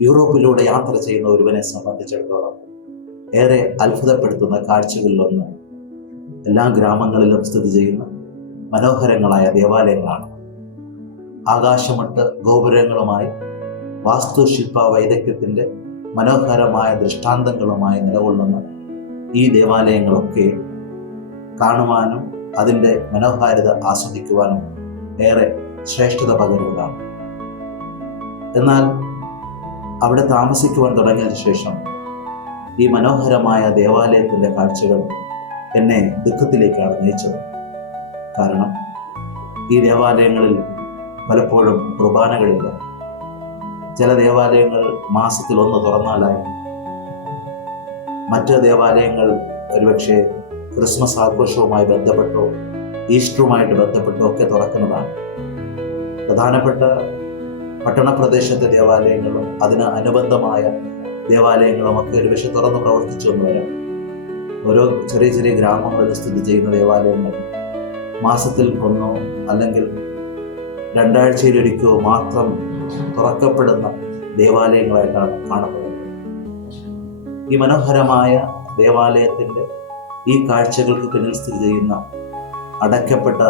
യൂറോപ്പിലൂടെ യാത്ര ചെയ്യുന്ന ഒരുവനെ സംബന്ധിച്ചിടത്തോളം ഏറെ അത്ഭുതപ്പെടുത്തുന്ന കാഴ്ചകളിലൊന്ന് എല്ലാ ഗ്രാമങ്ങളിലും സ്ഥിതി ചെയ്യുന്ന മനോഹരങ്ങളായ ദേവാലയങ്ങളാണ്. ആകാശമട്ട് ഗോപുരങ്ങളുമായി വാസ്തുശില്പ വൈദഗ്ധ്യത്തിൻ്റെ മനോഹരമായ ദൃഷ്ടാന്തങ്ങളുമായി നിലകൊള്ളുന്ന ഈ ദേവാലയങ്ങളൊക്കെ കാണുവാനും അതിൻ്റെ മനോഹാരിത ആസ്വദിക്കുവാനും ഏറെ ശ്രേഷ്ഠത പകരുന്നതാണ്. എന്നാൽ അവിടെ താമസിക്കുവാൻ തുടങ്ങിയതിനു ശേഷം ഈ മനോഹരമായ ദേവാലയത്തിൻ്റെ കാഴ്ചകൾ എന്നെ ദുഃഖത്തിലേക്കാണ് നയിച്ചത്. കാരണം ഈ ദേവാലയങ്ങളിൽ പലപ്പോഴും കുർബാനകളില്ല. ചില ദേവാലയങ്ങൾ മാസത്തിൽ ഒന്ന് തുറന്നാലായി, മറ്റ് ദേവാലയങ്ങൾ ഒരുപക്ഷെ ക്രിസ്മസ് ആഘോഷവുമായി ബന്ധപ്പെട്ടോ ഈസ്റ്ററുമായിട്ട് ബന്ധപ്പെട്ടോ ഒക്കെ തുറക്കുന്നതാണ്. പ്രധാനപ്പെട്ട പട്ടണപ്രദേശത്തെ ദേവാലയങ്ങളും അതിന് അനുബന്ധമായ ദേവാലയങ്ങളും ഒക്കെ ഒരുപക്ഷെ തുറന്ന് പ്രവർത്തിച്ചു എന്ന് വരാം. ഓരോ ചെറിയ ചെറിയ ഗ്രാമങ്ങളിൽ സ്ഥിതി ചെയ്യുന്ന ദേവാലയങ്ങൾ മാസത്തിൽ ഒന്നോ അല്ലെങ്കിൽ രണ്ടാഴ്ചയിലൊരിക്കോ മാത്രം തുറക്കപ്പെടുന്ന ദേവാലയങ്ങളായിട്ടാണ് കാണപ്പെടുന്നത്. ഈ മനോഹരമായ ദേവാലയത്തിൻ്റെ ഈ കാഴ്ചകൾക്ക് പിന്നിൽ സ്ഥിതി ചെയ്യുന്ന അടയ്ക്കപ്പെട്ട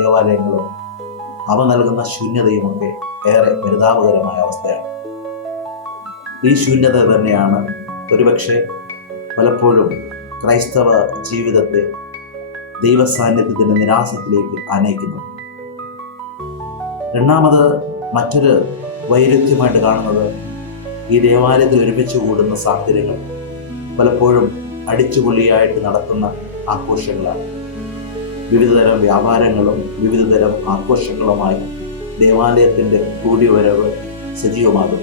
ദേവാലയങ്ങളും അവ നൽകുന്ന ശൂന്യതയുമൊക്കെ ഏറെ പരിതാപകരമായ അവസ്ഥയാണ്. ഈ ശൂന്യത തന്നെയാണ് ഒരുപക്ഷെ പലപ്പോഴും ക്രൈസ്തവ ജീവിതത്തെ ദൈവസാന്നിധ്യത്തിൻ്റെ നിരാസത്തിലേക്ക് ആനയിക്കുന്നത്. രണ്ടാമത് മറ്റൊരു വൈരുദ്ധ്യമായിട്ട് കാണുന്നത് ഈ ദേവാലയത്തിൽ ഒരുമിച്ച് കൂടുന്ന സാഹചര്യങ്ങൾ പലപ്പോഴും അടിച്ചുപൊളിയായിട്ട് നടത്തുന്ന ആഘോഷങ്ങളാണ്. വിവിധതരം വ്യാപാരങ്ങളും വിവിധതരം ആഘോഷങ്ങളുമായി ദേവാലയത്തിൻ്റെ കൂടിവരവ് സജീവമാകും.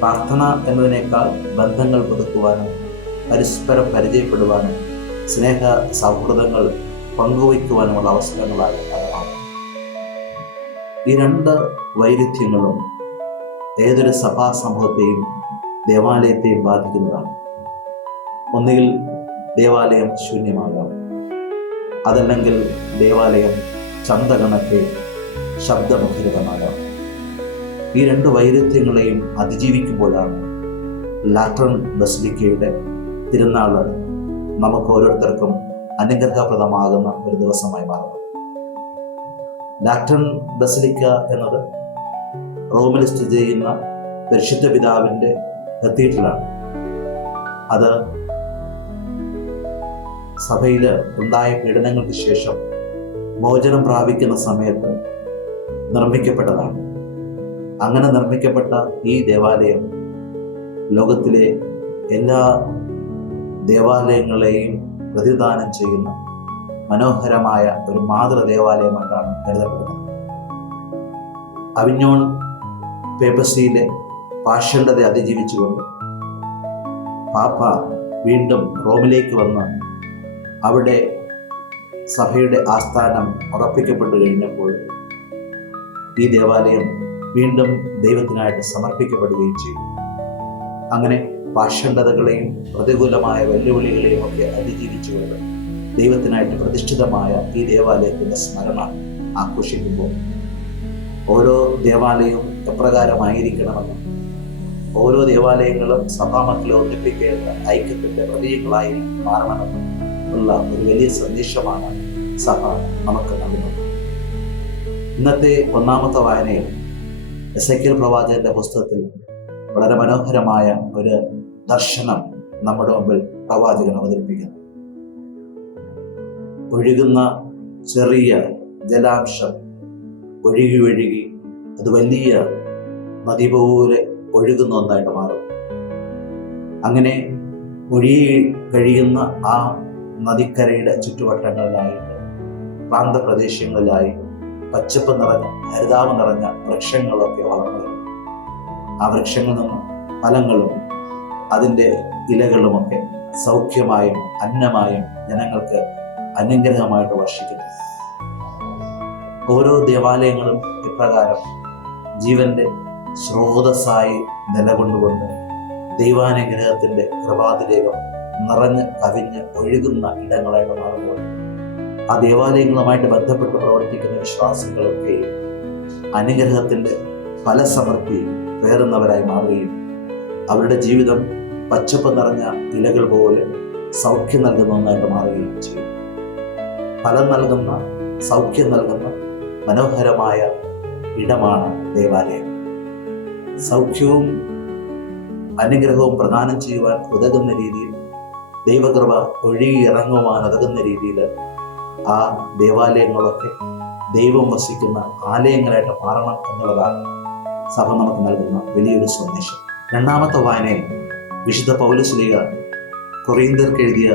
പ്രാർത്ഥന എന്നതിനേക്കാൾ ബന്ധങ്ങൾ പുതുക്കുവാനും പരസ്പരം പരിചയപ്പെടുവാനും സ്നേഹ സൗഹൃദങ്ങൾ പങ്കുവയ്ക്കുവാനുമുള്ള അവസരങ്ങളായി അത് മാറും. ഈ രണ്ട് വൈരുദ്ധ്യങ്ങളും ഏതൊരു സഭാ സമൂഹത്തെയും ദേവാലയത്തെയും ബാധിക്കുന്നതാണ്. ഒന്നുകിൽ ദേവാലയം ശൂന്യമാകാം, അതല്ലെങ്കിൽ ദേവാലയം ചന്തകണക്കെ ശബ്ദമുഖരിതമാകാം. ഈ രണ്ട് വൈരുദ്ധ്യങ്ങളെയും അതിജീവിക്കുമ്പോഴാണ് ലാറ്ററൻ ബസിലിക്കയുടെ തിരുനാൾ നമുക്ക് ഓരോരുത്തർക്കും അനുഗ്രഹപ്രദമാകുന്ന ഒരു ദിവസമായി മാറുന്നത്. ലാറ്ററൻ ബസിലിക്ക എന്നത് റോമിൽ സ്ഥിതി ചെയ്യുന്ന പരിശുദ്ധ പിതാവിൻ്റെ കത്തീഡ്രലാണ്. അത് സഭയിൽ ഉണ്ടായ പീഡനങ്ങൾക്ക് ശേഷം മോചനം പ്രാപിക്കുന്ന സമയത്ത് നിർമ്മിക്കപ്പെട്ടതാണ്. അങ്ങനെ നിർമ്മിക്കപ്പെട്ട ഈ ദേവാലയം ലോകത്തിലെ എല്ലാ ദേവാലയങ്ങളെയും പ്രതിദാനം ചെയ്യുന്ന മനോഹരമായ ഒരു മാതൃ ദേവാലയമായിട്ടാണ് കരുതപ്പെടുന്നത്. അവിഞ്ഞോൺ പേപ്പസിയിലെ പാഷണ്ഡത അതിജീവിച്ചുകൊണ്ട് പാപ്പ വീണ്ടും റോമിലേക്ക് വന്ന് അവിടെ സഭയുടെ ആസ്ഥാനം ഉറപ്പിക്കപ്പെട്ടു കഴിഞ്ഞപ്പോൾ ഈ ദേവാലയം വീണ്ടും ദൈവത്തിനായിട്ട് സമർപ്പിക്കപ്പെടുകയും ചെയ്തു. അങ്ങനെ പാഷണ്ഡതകളെയും പ്രതികൂലമായ വെല്ലുവിളികളെയും ഒക്കെ അതിജീവിച്ചുകൊണ്ട് ദൈവത്തിനായിട്ട് പ്രതിഷ്ഠിതമായ ഈ ദേവാലയത്തിൻ്റെ സ്മരണ ആഘോഷിക്കുമ്പോൾ ഓരോ ദേവാലയവും എപ്രകാരമായിരിക്കണമെന്നും ഓരോ ദേവാലയങ്ങളും സഭാമക്കളെ ഒന്നിപ്പിക്കേണ്ട ഐക്യത്തിൻ്റെ പ്രതീകങ്ങളായി മാറണമെന്നും ഉള്ള ഒരു വലിയ സന്ദേശമാണ് സഭ നമുക്ക് നൽകുന്നത്. ഇന്നത്തെ ഒന്നാമത്തെ വായനയിൽ എസെക്കിയേൽ പ്രവാചകന്റെ പുസ്തകത്തിൽ വളരെ മനോഹരമായ ഒരു ദർശനം നമ്മുടെ മുമ്പിൽ പ്രവാചകൻ അവതരിപ്പിക്കുന്നു. ഒഴുകുന്ന ചെറിയ ജലാംശം ഒഴുകി ഒഴുകി അത് വലിയ നദി പോലെ ഒഴുകുന്ന ഒന്നായിട്ട് മാറും. അങ്ങനെ ഒഴുകി കഴിയുന്ന ആ നദിക്കരയുടെ ചുറ്റുവട്ടങ്ങളിലായിട്ട് പ്രാന്തപ്രദേശങ്ങളിലായി പച്ചപ്പ് നിറഞ്ഞ ഹരിതാവ് നിറഞ്ഞ വൃക്ഷങ്ങളൊക്കെ വളർന്നു വരും. ആ വൃക്ഷങ്ങളിൽ നിന്ന് ഫലങ്ങളും അതിൻ്റെ ഇലകളുമൊക്കെ സൗഖ്യമായും അന്നമായും ജനങ്ങൾക്ക് അനുഗ്രഹമായിട്ട് വർഷിക്കുന്നു. ഓരോ ദേവാലയങ്ങളും ഇപ്രകാരം ജീവന്റെ സ്രോതസ്സായി നിലകൊണ്ടുകൊണ്ട് ദൈവാനുഗ്രഹത്തിൻ്റെ കൃപാതിരേകം നിറഞ്ഞ് കവിഞ്ഞ് ഒഴുകുന്ന ഇടങ്ങളായിട്ട് മാറുമ്പോൾ ആ ദേവാലയങ്ങളുമായിട്ട് ബന്ധപ്പെട്ട് പ്രവർത്തിക്കുന്ന വിശ്വാസികളൊക്കെ അനുഗ്രഹത്തിൻ്റെ ഫലസമൃദ്ധി പേറുന്നവരായി മാറുകയും അവരുടെ ജീവിതം പച്ചപ്പ് നിറഞ്ഞ ഇലകൾ പോലെ സൗഖ്യം നൽകുന്ന ഒന്നായിട്ട് മാറുകയും ചെയ്യും. ഫലം നൽകുന്ന, സൗഖ്യം നൽകുന്ന മനോഹരമായ ഇടമാണ് ദേവാലയം. സൗഖ്യവും അനുഗ്രഹവും പ്രദാനം ചെയ്യുവാൻ ഉതകുന്ന രീതിയിൽ, ദൈവകൃപ ഒഴുകിയിറങ്ങുവാൻ ഉതകുന്ന രീതിയിൽ ആ ദേവാലയങ്ങളൊക്കെ ദൈവം വസിക്കുന്ന ആലയങ്ങളായിട്ട് മാറണം എന്നുള്ളതാണ് സഭ നമുക്ക് നൽകുന്ന വലിയൊരു സന്ദേശം. രണ്ടാമത്തെ വായനയിൽ വിശുദ്ധ പൗലോസ്ലീഹ കൊറിന്ത്യർക്ക് എഴുതിയ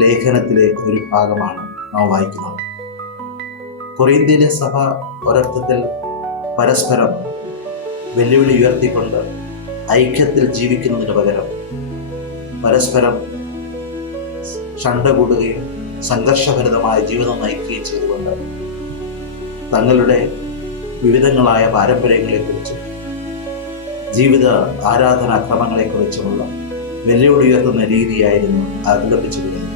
ലേഖനത്തിലെ ഒരു ഭാഗമാണ് നാം വായിക്കുന്നത്. കൊറിന്ത്യയിലെ സഭ ഒരർത്ഥത്തിൽ പരസ്പരം വെല്ലുവിളി ഉയർത്തിക്കൊണ്ട് ഐക്യത്തിൽ ജീവിക്കുന്നതിന് പകരം പരസ്പരം ഷണ്ട കൂടുകയും സംഘർഷഭരിതമായ ജീവിതം നയിക്കുകയും ചെയ്തുകൊണ്ട് തങ്ങളുടെ വിവിധങ്ങളായ പാരമ്പര്യങ്ങളെക്കുറിച്ചും ജീവിത ആരാധനാക്രമങ്ങളെക്കുറിച്ചുമുള്ള വെല്ലുവിളി ഉയർത്തുന്ന രീതിയായിരുന്നു അവലംബിച്ചിരുന്നത്.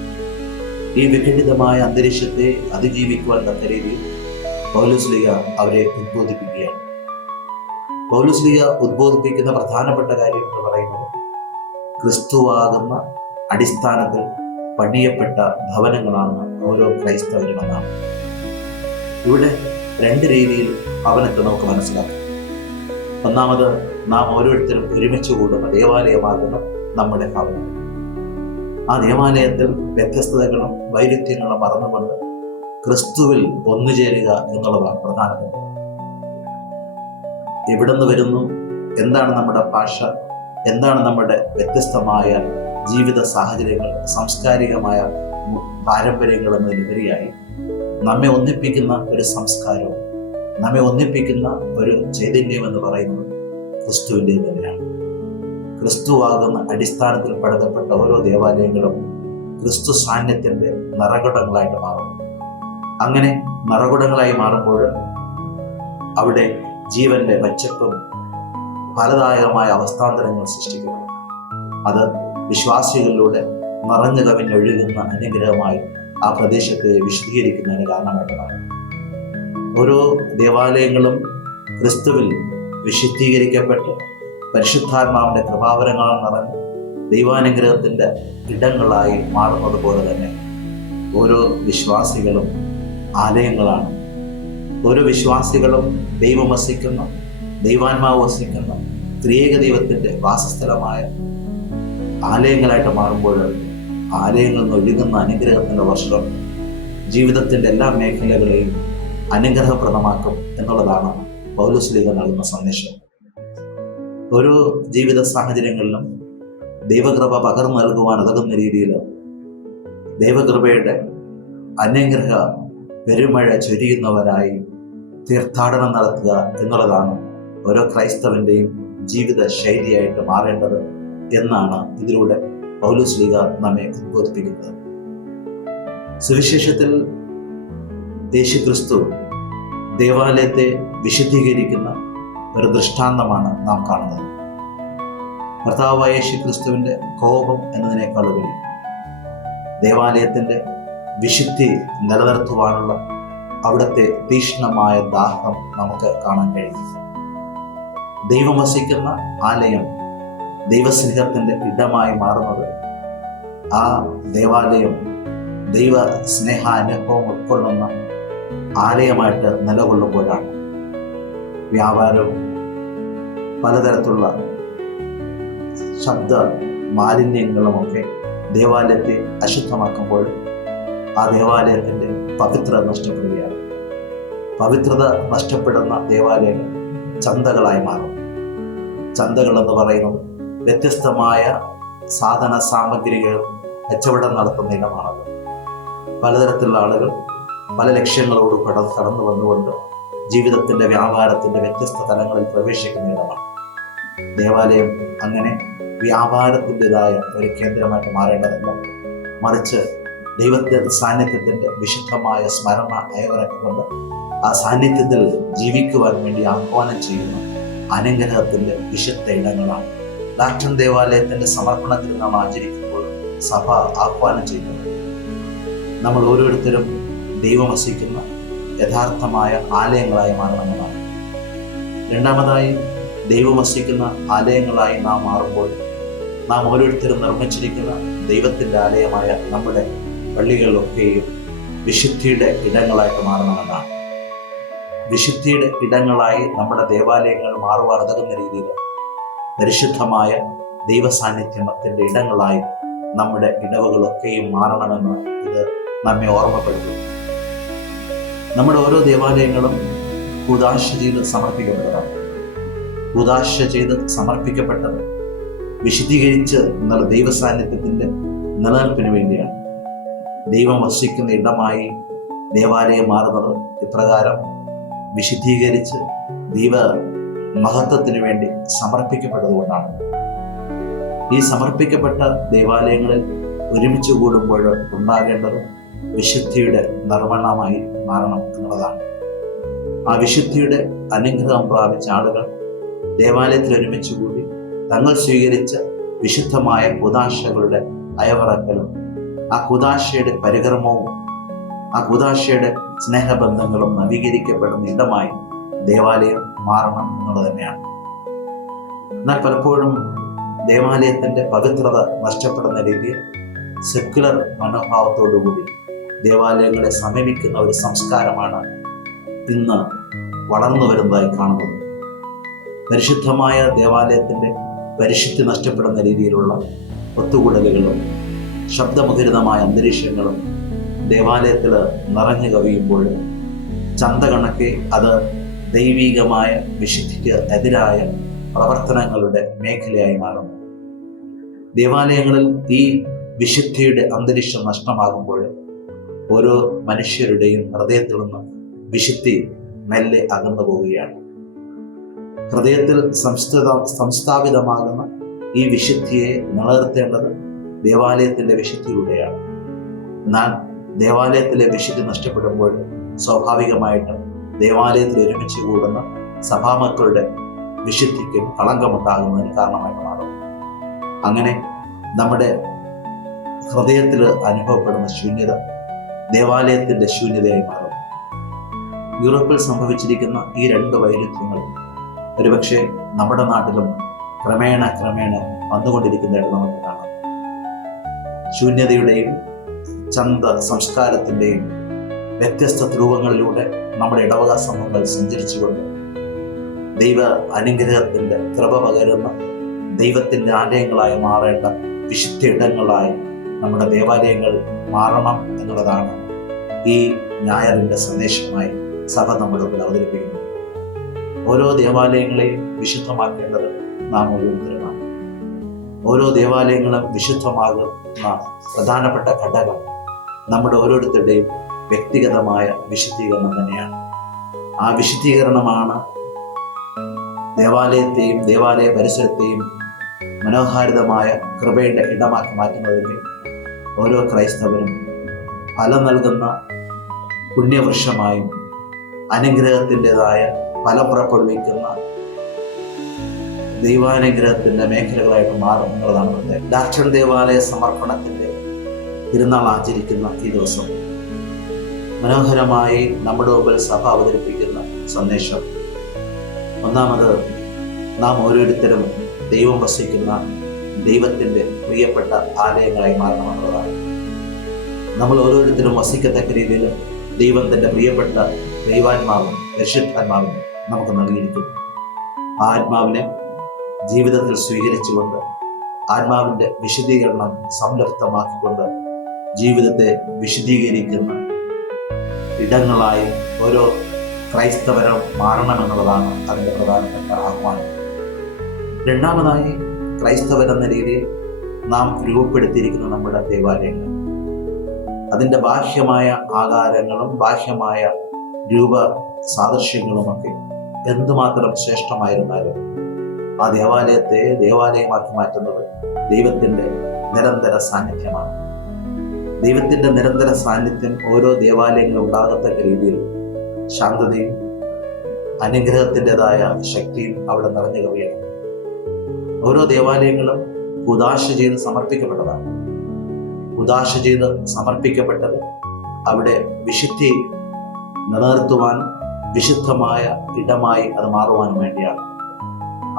ഈ വിഘടിതമായ അന്തരീക്ഷത്തെ അതിജീവിക്കുവാൻ തക്ക രീതിയിൽ പൗലോസ്ലീഹ അവരെ ഉദ്ബോധിപ്പിക്കുകയാണ്. പൗലോസ്ലീഹ ഉദ്ബോധിപ്പിക്കുന്ന പ്രധാനപ്പെട്ട കാര്യം എന്ന് പറയുന്നത് ക്രിസ്തുവാകുന്ന അടിസ്ഥാനത്തിൽ പണിയപ്പെട്ട ഭവനങ്ങളാണ് ഓരോ ക്രൈസ്തവരുമെന്നാണ്. ഇവിടെ രണ്ട് രീതിയിൽ ഭവനത്തെ നമുക്ക് മനസ്സിലാക്കാം. ഒന്നാമത്, നാം ഓരോരുത്തരും ഒരുമിച്ച് കൂടുന്ന ദേവാലയമാകുന്ന നമ്മുടെ ഭവനം. ആ ദേവാലയത്തിൽ വ്യത്യസ്തതകളും വൈരുദ്ധ്യങ്ങളും മറന്നുകൊണ്ട് ക്രിസ്തുവിൽ ഒന്നുചേരുക എന്നുള്ളതാണ് പ്രധാനപ്പെട്ടത്. എവിടെ നിന്ന് വരുന്നു, എന്താണ് നമ്മുടെ ഭാഷ, എന്താണ് നമ്മുടെ വ്യത്യസ്തമായ ജീവിത സാഹചര്യങ്ങൾ, സാംസ്കാരികമായ പാരമ്പര്യങ്ങൾ എന്നതിലുപരിയായി നമ്മെ ഒന്നിപ്പിക്കുന്ന ഒരു സംസ്കാരവും നമ്മെ ഒന്നിപ്പിക്കുന്ന ഒരു ചൈതന്യം എന്ന് പറയുന്നത് ക്രിസ്തുവിൻ്റെ തന്നെയാണ്. ക്രിസ്തുവാകുന്ന അടിസ്ഥാനത്തിൽ പടുതപ്പെട്ട ഓരോ ദേവാലയങ്ങളും ക്രിസ്തു സാന്നിധ്യത്തിൻ്റെ നിറകുടങ്ങളായിട്ട് മാറും. അങ്ങനെ നിറകുടങ്ങളായി മാറുമ്പോൾ അവിടെ ജീവന്റെ പച്ചപ്പും ഫലദായകമായ അവസ്ഥാന്തരങ്ങൾ സൃഷ്ടിക്കുന്നു. അത് വിശ്വാസികളിലൂടെ നിറഞ്ഞു കവിഞ്ഞൊഴുകുന്ന അനുഗ്രഹമായി ആ പ്രദേശത്തെ വിശദീകരിക്കുന്നതിന് കാരണമായിട്ട് മാറും. ഓരോ ദേവാലയങ്ങളും ക്രിസ്തുവിൽ വിശുദ്ധീകരിക്കപ്പെട്ട് പരിശുദ്ധാത്മാവിൻ്റെ കൃപാവരങ്ങൾ നിറഞ്ഞ് ദൈവാനുഗ്രഹത്തിൻ്റെ ഇടങ്ങളായി മാറുന്നത് പോലെ തന്നെ ഓരോ വിശ്വാസികളും ആലയങ്ങളാണ്. ഓരോ വിശ്വാസികളും ദൈവം വസിക്കുന്ന, ദൈവാത്മാവ് വസിക്കുന്ന ത്രിയേക ദൈവത്തിൻ്റെ വാസസ്ഥലമായ ആലയങ്ങളായിട്ട് മാറുമ്പോൾ ആലയങ്ങളിൽ നിന്ന് ഒഴുകുന്ന അനുഗ്രഹത്തിൻ്റെ വർഷം ജീവിതത്തിൻ്റെ എല്ലാ മേഖലകളെയും അനുഗ്രഹപ്രദമാക്കും എന്നുള്ളതാണ് പൗലോസ്ലീഹ നൽകുന്ന സന്ദേശം. ഓരോ ജീവിത സാഹചര്യങ്ങളിലും ദൈവകൃപ പകർന്നു നൽകുവാൻ ഉതകുന്ന രീതിയിൽ ദൈവകൃപയുടെ അനുഗ്രഹ പെരുമഴ ചൊരിയുന്നവരായി തീർത്ഥാടനം നടത്തുക എന്നുള്ളതാണ് ഓരോ ക്രൈസ്തവൻ്റെയും ജീവിത ശൈലിയായിട്ട് മാറേണ്ടത് എന്നാണ് ഇതിലൂടെ പൗലോസ്ലീഹ നമ്മെ ഉദ്ബോധിപ്പിക്കുന്നത്. സുവിശേഷത്തിൽ യേശുക്രിസ്തു ദേവാലയത്തെ വിശുദ്ധീകരിക്കുന്ന ഒരു ദൃഷ്ടാന്തമാണ് നാം കാണുന്നത്. കർത്താവായ യേശുക്രിസ്തുവിൻ്റെ കോപം എന്നതിനേക്കാളുപരി ദേവാലയത്തിൻ്റെ വിശുദ്ധി നിലനിർത്തുവാനുള്ള അവിടുത്തെ തീക്ഷ്ണമായ ദാഹം നമുക്ക് കാണാൻ കഴിയും. ദൈവം വസിക്കുന്ന ആലയം ദൈവസ്നേഹത്തിൻ്റെ ഇടമായി മാറുന്നത് ആ ദേവാലയം ദൈവ സ്നേഹാനുഭവം ഉൾക്കൊള്ളുന്ന ആലയമായിട്ട് നിലകൊള്ളുമ്പോഴാണ്. വ്യാപാരവും പലതരത്തിലുള്ള ശബ്ദ മാലിന്യങ്ങളുമൊക്കെ ദേവാലയത്തെ അശുദ്ധമാക്കുമ്പോൾ ആ ദേവാലയത്തിൻ്റെ പവിത്രത നഷ്ടപ്പെടുകയാണ്. പവിത്രത നഷ്ടപ്പെടുന്ന ദേവാലയങ്ങൾ ചന്തകളായി മാറും. ചന്തകൾ എന്ന് പറയുന്നത് വ്യത്യസ്തമായ സാധന സാമഗ്രികൾ കച്ചവടം നടത്തുന്ന ഇടമാണത്. പലതരത്തിലുള്ള ആളുകൾ പല ലക്ഷ്യങ്ങളോട് കടന്നു വന്നുകൊണ്ട് ജീവിതത്തിൻ്റെ വ്യാപാരത്തിൻ്റെ വ്യത്യസ്ത തലങ്ങളിൽ പ്രവേശിക്കുന്ന ഇടമാണ്. ദേവാലയം അങ്ങനെ വ്യാപാരത്തിൻ്റെതായ ഒരു കേന്ദ്രമായിട്ട് മാറേണ്ടതല്ല, മറിച്ച് ദൈവത്തിൻ്റെ സാന്നിധ്യത്തിൻ്റെ വിശുദ്ധമായ സ്മരണ അയവിറക്കിക്കൊണ്ട് ആ സാന്നിധ്യത്തിൽ ജീവിക്കുവാൻ വേണ്ടി ആഹ്വാനം ചെയ്യുന്ന അനുഗ്രഹത്തിൻ്റെ വിശുദ്ധ ഇടങ്ങളാണ്. ലാറ്റൻ ദേവാലയത്തിൻ്റെ സമർപ്പണത്തിൽ നാം ആചരിക്കുമ്പോൾ സഭ ആഹ്വാനം ചെയ്യുന്നത് നമ്മൾ ഓരോരുത്തരും ദൈവം വസിക്കുന്ന യഥാർത്ഥമായ ആലയങ്ങളായി മാറണമെന്നാണ്. രണ്ടാമതായി, ദൈവം വസിക്കുന്ന ആലയങ്ങളായി നാം മാറുമ്പോൾ നാം ഓരോരുത്തരും നിർമ്മിച്ചിരിക്കുന്ന ദൈവത്തിൻ്റെ ആലയമായ നമ്മുടെ പള്ളികളിലൊക്കെയും വിശുദ്ധിയുടെ ഇടങ്ങളായിട്ട് മാറണമെന്നാണ്. വിശുദ്ധിയുടെ ഇടങ്ങളായി നമ്മുടെ ദേവാലയങ്ങൾ മാറുവാൻ ഉതകുന്ന രീതിയിൽ പരിശുദ്ധമായ ദൈവസാന്നിധ്യത്തിൻ്റെ ഇടങ്ങളായി നമ്മുടെ ഇടവുകളൊക്കെയും മാറണമെന്ന് ഇത് നമ്മെ ഓർമ്മപ്പെടുത്തുന്നു. നമ്മുടെ ഓരോ ദേവാലയങ്ങളും കൂദാശ ചെയ്ത് സമർപ്പിക്കപ്പെട്ടതാണ്. കൂദാശ ചെയ്ത് സമർപ്പിക്കപ്പെട്ടത് വിശുദ്ധീകരിച്ച് എന്നുള്ള ദൈവസാന്നിധ്യത്തിൻ്റെ നിലനിൽപ്പിന് വേണ്ടിയാണ്. ദൈവം വസിക്കുന്ന ഇടമായി ദേവാലയം മാറുന്നത് ഇപ്രകാരം വിശുദ്ധീകരിച്ച് ദൈവ മഹത്വത്തിന് വേണ്ടി സമർപ്പിക്കപ്പെട്ടതുകൊണ്ടാണ്. ഈ സമർപ്പിക്കപ്പെട്ട ദേവാലയങ്ങളിൽ ഒരുമിച്ച് കൂടുമ്പോൾ ഉണ്ടാകേണ്ടത് വിശുദ്ധിയുടെ നിർവ്വഹണമായി മാറണം എന്നുള്ളതാണ്. ആ വിശുദ്ധിയുടെ അനുഗ്രഹം പ്രാപിച്ച ആളുകൾ ദേവാലയത്തിൽ ഒരുമിച്ച് കൂടി തങ്ങൾ സ്വീകരിച്ച വിശുദ്ധമായ കുദാശകളുടെ അയവറക്കലും ആ കുദാശയുടെ പരികർമ്മവും ആ കുദാശയുടെ സ്നേഹബന്ധങ്ങളും നവീകരിക്കപ്പെടുന്ന ഇടമായി ദേവാലയം മാറണം എന്നുള്ളത് തന്നെയാണ്. എന്നാൽ പലപ്പോഴും ദേവാലയത്തിൻ്റെ പവിത്രത നഷ്ടപ്പെടുന്ന രീതിയിൽ സെക്യുലർ മനോഭാവത്തോടുകൂടി ദേവാലയങ്ങളെ സമീപിക്കുന്ന ഒരു സംസ്കാരമാണ് ഇന്ന് വളർന്നു വരുന്നതായി കാണുന്നത്. പരിശുദ്ധമായ ദേവാലയത്തിൻ്റെ പരിശുദ്ധി നഷ്ടപ്പെടുന്ന രീതിയിലുള്ള ഒത്തുകൂടലുകളും ശബ്ദമുഖരിതമായ അന്തരീക്ഷങ്ങളും ദേവാലയത്തിൽ നിറഞ്ഞു കവിയുമ്പോൾ ചന്ത കണക്കെ അത് ദൈവികമായ വിശുദ്ധിക്ക് എതിരായ പ്രവർത്തനങ്ങളുടെ മേഖലയായി മാറുന്നു. ദേവാലയങ്ങളിൽ ഈ വിശുദ്ധിയുടെ അന്തരീക്ഷം നഷ്ടമാകുമ്പോൾ ഓരോ മനുഷ്യരുടെയും ഹൃദയത്തിൽ നിന്ന് വിശുദ്ധി മെല്ലെ അകന്നു പോവുകയാണ്. ഹൃദയത്തിൽ സംസ്ഥാപിതമാകുന്ന ഈ വിശുദ്ധിയെ നിലനിർത്തേണ്ടത് ദേവാലയത്തിൻ്റെ വിശുദ്ധിയിലൂടെയാണ്. എന്നാൽ ദേവാലയത്തിലെ വിശുദ്ധി നഷ്ടപ്പെടുമ്പോൾ സ്വാഭാവികമായിട്ടും ദേവാലയത്തിൽ ഒരുമിച്ച് കൂടുന്ന സഭാമക്കളുടെ വിശുദ്ധിക്കും കളങ്കമുണ്ടാകുന്നതിന് കാരണമായിട്ട് മാറും. അങ്ങനെ നമ്മുടെ ഹൃദയത്തിൽ അനുഭവപ്പെടുന്ന ശൂന്യത ദേവാലയത്തിൻ്റെ ശൂന്യതയായി മാറും. യൂറോപ്പിൽ സംഭവിച്ചിരിക്കുന്ന ഈ രണ്ട് വൈരുദ്ധ്യങ്ങൾ ഒരുപക്ഷെ നമ്മുടെ നാട്ടിലും ക്രമേണ വന്നുകൊണ്ടിരിക്കുന്നതായിട്ട് നമുക്ക് കാണാം. ശൂന്യതയുടെയും ചന്ത സംസ്കാരത്തിൻ്റെയും വ്യത്യസ്ത ധ്രുവങ്ങളിലൂടെ നമ്മുടെ ഇടവക സമൂഹങ്ങൾ സഞ്ചരിച്ചുകൊണ്ട് ദൈവ അനുഗ്രഹത്തിൻ്റെ കൃപ പകരുന്ന ദൈവത്തിൻ്റെ ആലയങ്ങളായി മാറേണ്ട വിശുദ്ധ ഇടങ്ങളായി നമ്മുടെ ദേവാലയങ്ങൾ മാറണം എന്നുള്ളതാണ് ഈ ഞായറിൻ്റെ സന്ദേശമായി സഭ നമ്മുടെ മുമ്പിൽ അവതരിപ്പിക്കുന്നത്. ഓരോ ദേവാലയങ്ങളെയും വിശുദ്ധമാക്കേണ്ടത് നാം ഓരോരുത്തരുമാണ്. ഓരോ ദേവാലയങ്ങളും വിശുദ്ധമാകുന്ന പ്രധാനപ്പെട്ട ഘടകം നമ്മുടെ ഓരോരുത്തരുടെയും വ്യക്തിഗതമായ വിശുദ്ധീകരണം തന്നെയാണ്. ആ വിശുദ്ധീകരണമാണ് ദേവാലയത്തെയും ദേവാലയ പരിസരത്തെയും മനോഹാരിതമായ കൃപയുടെ ഇടമാക്കി മാറ്റുന്നതെങ്കിൽ ഓരോ ക്രൈസ്തവരും ഫലം നൽകുന്ന പുണ്യവൃക്ഷമായും അനുഗ്രഹത്തിൻ്റെതായ ഫലം പുറപ്പെടുവിക്കുന്ന ദൈവാനുഗ്രഹത്തിൻ്റെ മേഖലകളായിട്ട് മാറും എന്നുള്ളതാണ് പ്രത്യേകം. ലാറ്ററൻ ദേവാലയ സമർപ്പണത്തിൻ്റെ തിരുനാൾ ആചരിക്കുന്ന ഈ ദിവസം മനോഹരമായി നമ്മുടെ മുമ്പിൽ സഭ അവതരിപ്പിക്കുന്ന സന്ദേശം, ഒന്നാമത് നാം ഓരോരുത്തരും ദൈവം വസിക്കുന്ന ദൈവത്തിൻ്റെ പ്രിയപ്പെട്ട ആലയങ്ങളായി മാറണമെന്നുള്ളതാണ്. നമ്മൾ ഓരോരുത്തരും വസിക്കത്തക്ക രീതിയിൽ ദൈവം തൻ്റെ പ്രിയപ്പെട്ട ദൈവാത്മാവും പരിശുദ്ധാത്മാവും നമുക്ക് നൽകിയിരിക്കുന്നു. ആ ആത്മാവിനെ ജീവിതത്തിൽ സ്വീകരിച്ചുകൊണ്ട് ആത്മാവിൻ്റെ വിശുദ്ധീകരണം സംലപ്തമാക്കിക്കൊണ്ട് ജീവിതത്തെ വിശുദ്ധീകരിക്കുന്ന ഇടങ്ങളായി ഓരോ ക്രൈസ്തവരും മാറണമെന്നുള്ളതാണ് അതിൻ്റെ പ്രധാനപ്പെട്ട ആഹ്വാനം. രണ്ടാമതായി, ക്രൈസ്തവരെന്ന രീതിയിൽ നാം രൂപപ്പെടുത്തിയിരിക്കുന്ന നമ്മുടെ ദേവാലയങ്ങൾ, അതിൻ്റെ ബാഹ്യമായ ആകാരങ്ങളും ബാഹ്യമായ രൂപ സാദൃശ്യങ്ങളുമൊക്കെ എന്തുമാത്രം ശ്രേഷ്ഠമായിരുന്നാലും ആ ദേവാലയത്തെ ദേവാലയമാക്കി മാറ്റുന്നത് ദൈവത്തിൻ്റെ നിരന്തര സാന്നിധ്യമാണ്. ദൈവത്തിൻ്റെ നിരന്തര സാന്നിധ്യം ഓരോ ദേവാലയങ്ങളും ഉണ്ടാകത്തക്ക രീതിയിൽ ശാന്തതയും അനുഗ്രഹത്തിൻ്റെതായ ശക്തിയും അവിടെ നിറഞ്ഞു കവിയണം. ഓരോ ദേവാലയങ്ങളും ഉദാശ ചെയ്ത് സമർപ്പിക്കപ്പെട്ടതാണ്. ഉദാശ ചെയ്ത് സമർപ്പിക്കപ്പെട്ടത് അവിടെ വിശുദ്ധി നിലനിർത്തുവാൻ, വിശുദ്ധമായ ഇടമായി അത് മാറുവാൻ വേണ്ടിയാണ്.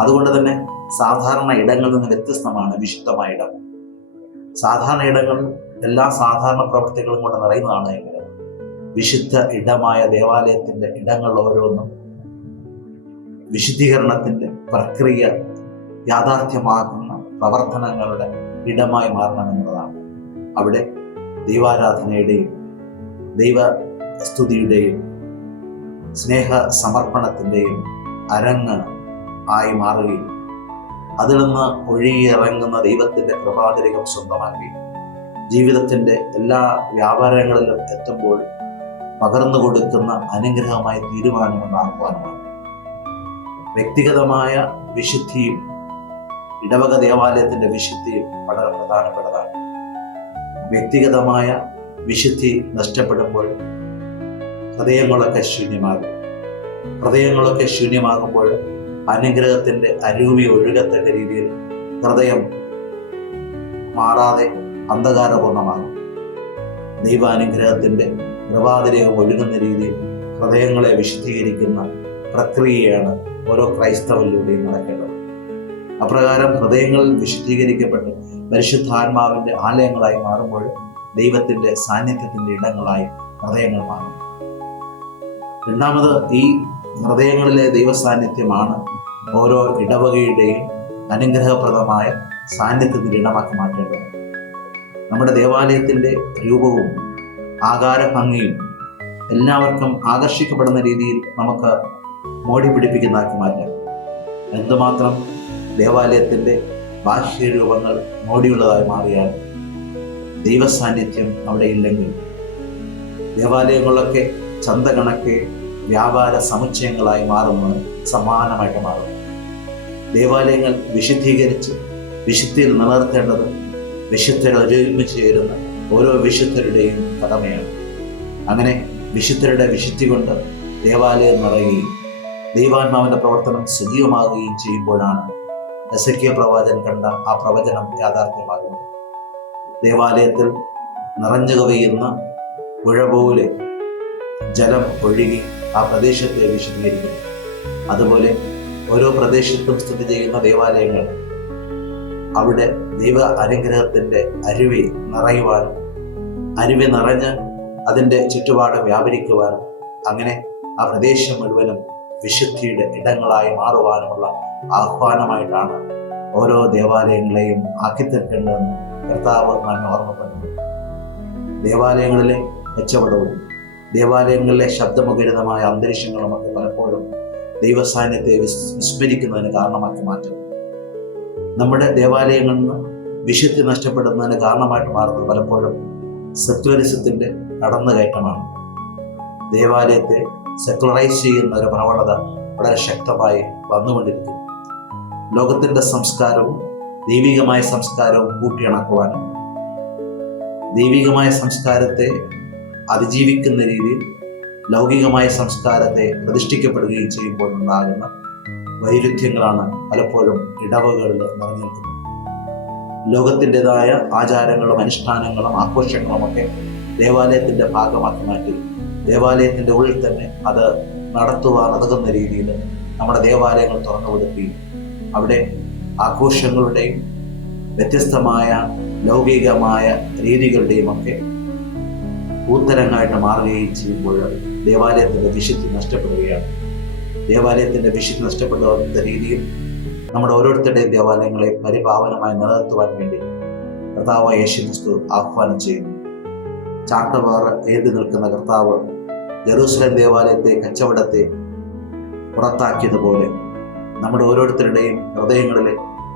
അതുകൊണ്ട് തന്നെ സാധാരണ ഇടങ്ങളിൽ നിന്ന് വ്യത്യസ്തമാണ് വിശുദ്ധമായ ഇടം. സാധാരണ ഇടങ്ങൾ എല്ലാ സാധാരണ പ്രവൃത്തികളും കൊണ്ട് നിറയുന്നതാണ് എങ്കിലും വിശുദ്ധ ഇടമായ ദേവാലയത്തിന്റെ ഇടങ്ങൾ ഓരോന്നും വിശുദ്ധീകരണത്തിന്റെ പ്രക്രിയ യാഥാർത്ഥ്യമാക്കുന്ന പ്രവർത്തനങ്ങളുടെ ഇടമായി മാറണമെന്നതാണ്. അവിടെ ദൈവാരാധനയുടെയും ദൈവസ്തുതിയുടെയും സ്നേഹ സമർപ്പണത്തിൻ്റെയും അരങ്ങ് ആയി മാറുകയും അതിൽ നിന്ന് ഒഴുകിയിറങ്ങുന്ന ദൈവത്തിൻ്റെ കൃപാതിരികം സ്വന്തമാക്കി ജീവിതത്തിൻ്റെ എല്ലാ വ്യാപാരങ്ങളിലും എത്തുമ്പോൾ പകർന്നു കൊടുക്കുന്ന അനുഗ്രഹമായി തീരുമാനമെന്ന ആഹ്വാനമാണ്. വ്യക്തിഗതമായ വിശുദ്ധിയും ഇടവക ദേവാലയത്തിൻ്റെ വിശുദ്ധിയും വളരെ പ്രധാനപ്പെട്ടതാണ്. വ്യക്തിഗതമായ വിശുദ്ധി നഷ്ടപ്പെടുമ്പോൾ ഹൃദയങ്ങളൊക്കെ ശൂന്യമാകുമ്പോൾ അനുഗ്രഹത്തിൻ്റെ അരൂപി ഒഴുകത്തക്ക രീതിയിൽ ഹൃദയം മാറാതെ അന്ധകാരപൂർണമാകും. ദൈവാനുഗ്രഹത്തിൻ്റെ കൃപാതിരേകം ഒഴുകുന്ന രീതിയിൽ ഹൃദയങ്ങളെ വിശുദ്ധീകരിക്കുന്ന പ്രക്രിയയാണ് ഓരോ ക്രൈസ്തവരിലൂടെയും നടക്കേണ്ടത്. അപ്രകാരം ഹൃദയങ്ങൾ വിശുദ്ധീകരിക്കപ്പെട്ട് പരിശുദ്ധാത്മാവിൻ്റെ ആലയങ്ങളായി മാറുമ്പോൾ ദൈവത്തിൻ്റെ സാന്നിധ്യത്തിൻ്റെ ഇടങ്ങളായി ഹൃദയങ്ങൾ മാറും. രണ്ടാമത്, ഈ ഹൃദയങ്ങളിലെ ദൈവസാന്നിധ്യമാണ് ഓരോ ഇടവകയുടെയും അനുഗ്രഹപ്രദമായ സാന്നിധ്യത്തിൻ്റെ ഇടമാക്കി മാറ്റേണ്ടത്. നമ്മുടെ ദേവാലയത്തിൻ്റെ രൂപവും ആകാരഭംഗിയും എല്ലാവർക്കും ആകർഷിക്കപ്പെടുന്ന രീതിയിൽ നമുക്ക് മോടി പിടിപ്പിക്കുന്നതാക്കി മാറ്റാം. എന്തുമാത്രം ദേവാലയത്തിൻ്റെ ബാഹ്യരൂപങ്ങൾ മോടിയുള്ളതായി മാറിയാൽ ദൈവസാന്നിധ്യം അവിടെ ഇല്ലെങ്കിൽ ദേവാലയങ്ങളൊക്കെ ചന്തകണക്കെ വ്യാപാര സമുച്ചയങ്ങളായി മാറുന്നത് സമാനമായിട്ട് മാറും. ദേവാലയങ്ങൾ വിശുദ്ധീകരിച്ച് വിശുദ്ധിയിൽ നിലനിർത്തേണ്ടത് വിശുദ്ധർ ഒരുമിച്ച് ചേരുന്ന ഓരോ വിശുദ്ധരുടെയും കടമയാണ്. അങ്ങനെ വിശുദ്ധരുടെ വിശുദ്ധി കൊണ്ട് ദേവാലയം നിറയുകയും ദൈവാത്മാവിൻ്റെ പ്രവർത്തനം സജീവമാകുകയും ചെയ്യുമ്പോഴാണ് എസെക്കിയേൽ പ്രവാചകൻ കണ്ട ആ പ്രവചനം യാഥാർത്ഥ്യമാകുന്നത്. ദേവാലയത്തിൽ നിറഞ്ഞു കവിയുന്ന പുഴ പോലെ ജലം ഒഴുകി ആ പ്രദേശത്തെ വിശുദ്ധീകരിക്കുന്നു. അതുപോലെ ഓരോ പ്രദേശത്തും സ്ഥിതി ചെയ്യുന്ന ദേവാലയങ്ങൾ അവിടെ ദൈവ അനുഗ്രഹത്തിൻ്റെ അരുവി നിറയുവാനും അരുവി നിറഞ്ഞ് അതിൻ്റെ ചുറ്റുപാട് വ്യാപരിക്കുവാനും അങ്ങനെ ആ പ്രദേശം മുഴുവനും വിശുദ്ധിയുടെ ഇടങ്ങളായി മാറുവാനുമുള്ള ആഹ്വാനമായിട്ടാണ് ഓരോ ദേവാലയങ്ങളെയും ആക്കിത്തീർക്കേണ്ടതെന്ന് കർത്താവ് നമ്മെ ഓർമ്മപ്പെടുന്നു. ദേവാലയങ്ങളിലെ കച്ചവടവും ദേവാലയങ്ങളിലെ ശബ്ദമുഖരിതമായ അന്തരീക്ഷങ്ങളുമൊക്കെ പലപ്പോഴും ദൈവസാന്നിധ്യത്തെ വിസ്മരിക്കുന്നതിന് കാരണമാക്കി മാറ്റുന്നു. നമ്മുടെ ദേവാലയങ്ങളിൽ നിന്ന് വിശുദ്ധി നഷ്ടപ്പെടുന്നതിന് കാരണമായിട്ട് മാറുന്നത് പലപ്പോഴും സെക്യുലറിസത്തിൻ്റെ കടന്നുകയറ്റമാണ്. ദേവാലയത്തെ സെക്യുലറൈസ് ചെയ്യുന്ന ഒരു പ്രവണത വളരെ ശക്തമായി വന്നുകൊണ്ടിരിക്കുന്നു. ലോകത്തിൻ്റെ സംസ്കാരവും ദൈവികമായ സംസ്കാരവും കൂട്ടിയിണക്കുവാനും ദൈവികമായ സംസ്കാരത്തെ അതിജീവിക്കുന്ന രീതിയിൽ ലൗകികമായ സംസ്കാരത്തെ പ്രതിഷ്ഠിക്കപ്പെടുകയും ചെയ്യുമ്പോൾ ഉണ്ടാകുന്ന വൈരുദ്ധ്യങ്ങളാണ് പലപ്പോഴും ഇടവകളിൽ നിലനിൽക്കുന്നത്. ലോകത്തിൻ്റെതായ ആചാരങ്ങളും അനുഷ്ഠാനങ്ങളും ആഘോഷങ്ങളുമൊക്കെ ദേവാലയത്തിൻ്റെ ഭാഗമാക്കി മാറ്റി ദേവാലയത്തിൻ്റെ ഉള്ളിൽ തന്നെ അത് നടത്തുവാൻ ഉതകുന്ന രീതിയിൽ നമ്മുടെ ദേവാലയങ്ങൾ തുറന്നു കൊടുക്കുകയും അവിടെ ആഘോഷങ്ങളുടെയും വ്യത്യസ്തമായ ലൗകികമായ രീതികളുടെയും ഒക്കെ കൂത്തരങ്ങായിട്ട് മാറുകയും ചെയ്യുമ്പോൾ ദേവാലയത്തിൻ്റെ വിശുദ്ധി നഷ്ടപ്പെടുകയാണ്. ദേവാലയത്തിൻ്റെ വിശുദ്ധി നഷ്ടപ്പെടുന്ന രീതിയിൽ നമ്മുടെ ഓരോരുത്തരുടെയും ദേവാലയങ്ങളെ പരിപാവനമായി നിലനിർത്തുവാൻ വേണ്ടി കർത്താവ് യേശുക്രിസ്തു ആഹ്വാനം ചെയ്യുന്നു. ചാട്ടവാറ ഏന്തി നിൽക്കുന്ന കർത്താവ് ജെറൂസലേം ദേവാലയത്തെ കച്ചവടത്തെ പുറത്താക്കിയതുപോലെ നമ്മുടെ ഓരോരുത്തരുടെയും ഹൃദയങ്ങളിലെ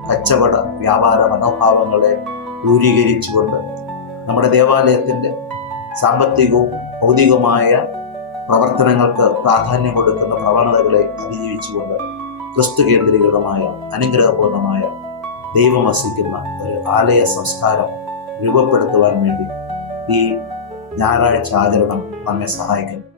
കച്ചവട വ്യാപാര മനോഭാവങ്ങളെ ദൂരീകരിച്ചുകൊണ്ട് നമ്മുടെ ദേവാലയത്തിൻ്റെ സാമ്പത്തികവും ഭൗതികവുമായ പ്രവർത്തനങ്ങൾക്ക് പ്രാധാന്യം കൊടുക്കുന്ന പ്രവണതകളെ അതിജീവിച്ചുകൊണ്ട് ക്രിസ്തു കേന്ദ്രീകൃതമായ അനുഗ്രഹപൂർണമായ ദൈവം വസിക്കുന്ന ഒരു ആലയ സംസ്കാരം രൂപപ്പെടുത്തുവാൻ വേണ്ടി ഈ ഞായറാഴ്ച ആചരണം നമ്മെ സഹായിക്കുന്നു.